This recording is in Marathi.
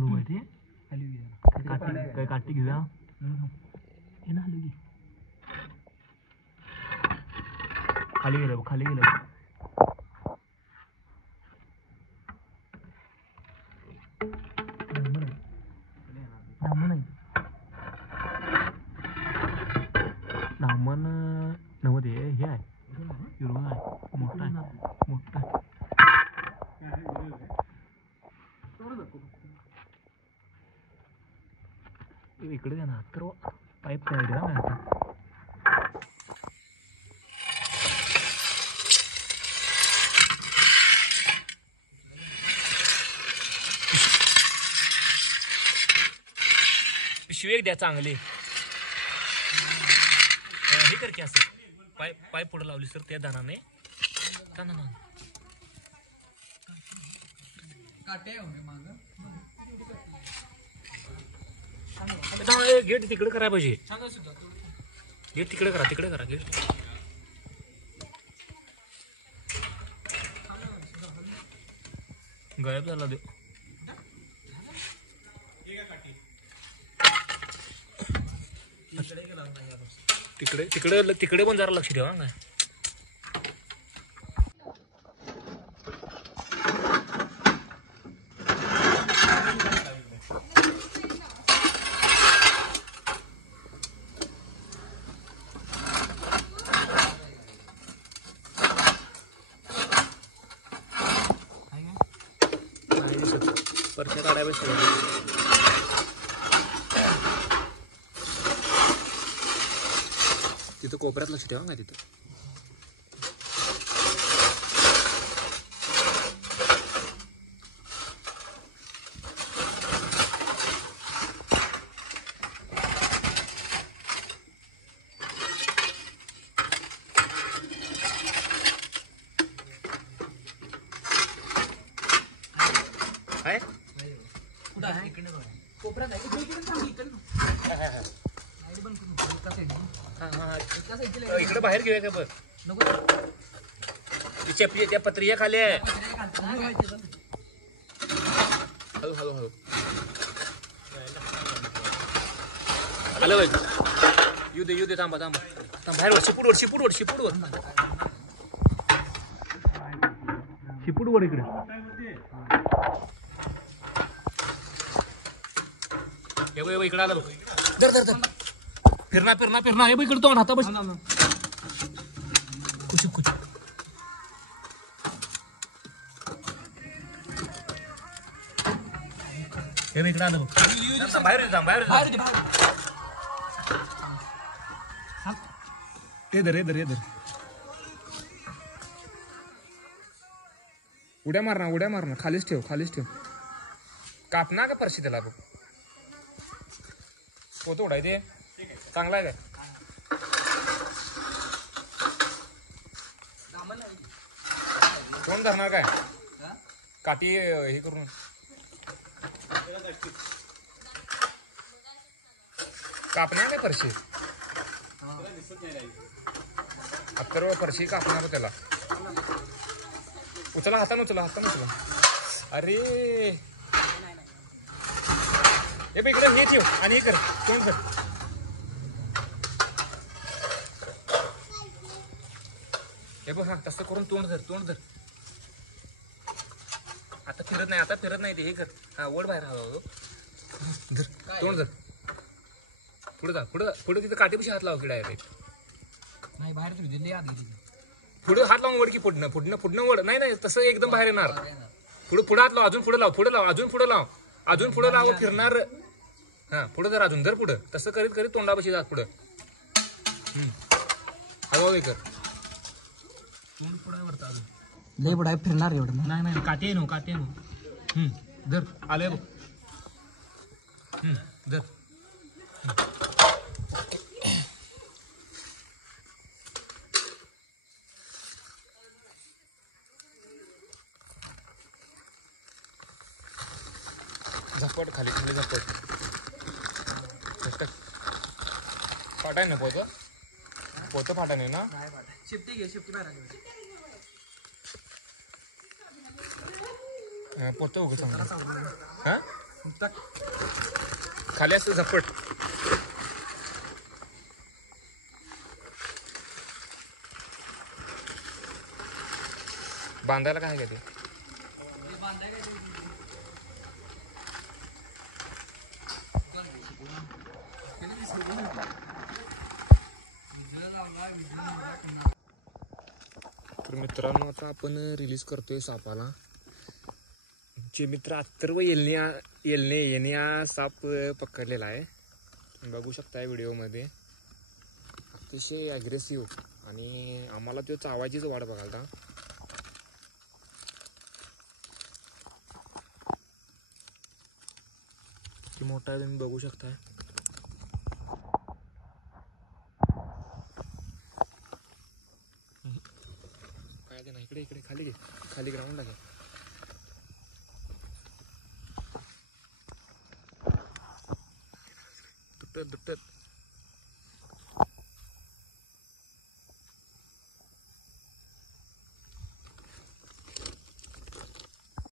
हलू माहिती काय काठी घेऊया हे ना हलू खाली गेलं खाली गेलं नामन नव्हते हे आहे हिरो आहे मोठा आहे मोठा इकडे द्या ना तर पाईप साईड आहे ना आता पिशवी एक द्या चांगली हे कर की असं पाईप पुढे लावली सर त्या दानाने का ना गेट तिकडे करायला पाहिजे गेट तिकडे करा गेट गायब झाला देव तिकडे पण जरा लक्ष ठेवा काय परत काढायला तिथं कोपऱ्यात लक्ष ठेवा ना तिथं आहे कुठं आहे कोपऱ्यात आहे इकडे बाहेर घेऊया का बघ चपली त्या पत्रिया खाली आहे हळू हळू हळू आलं बघ येऊ दे थांबा बाहेर शिपूडवर इकडे इकडे आलं बघ धर फिरना हे बघ इकडे तोंड हाता बस कुछ हे बघ इकडे आलं बघ बाहेर धर उड्या मारना खालीच ठेव कापना का परशी त्याला बघ पोतं उडाय ते चांगला आहे काय कोण धरणार काय काठी हे करून कापणार काय परशी अत्तर परशी कापणार त्याला उचला हाताने उचला अरे हे इकडे हे ठेव आणि हे कर तोंड धर हे बघ हा तसं करून तोंड धर आता फिरत नाही ते हे कर हा वड बाहेर धर तोंड धर पुढे तिथं काठीपाशी हात लाव की डायरेक्ट नाही बाहेर पुढे हात लावून वड की पुढनं वड नाही तसं एकदम बाहेर येणार पुढे हात लाव अजून पुढे लाव अजून पुढे लाव फिरणार हा पुढे जर अजून धर पुढं तसं करीत तोंडापाशी जात पुढं हवा कर तोंड पुढे वरता अजून लय पुढे फिरणार एवढं नाही काटे धर आले बघ धर झपट खाली झपट फाटाय ना पोतं फाटा नाही ना शिफ्टी बाहेर पोतं उघड हा खाली असं झपट. बांधायला काय का ते? तर मित्रांनो आता आपण रिलीज करतोय सापाला. जे मित्र अथर्व येणे हा साप पकडलेला आहे. बघू शकताय व्हिडिओमध्ये. अतिशय अग्रेसिव्ह आणि आम्हाला तो चावायचीच वाट बघायला. किती मोठा आहे तुम्ही बघू शकताय. काय ते नाही, इकडे इकडे खाली घे, खाली ग्राउंडला घे. दुटत दुटत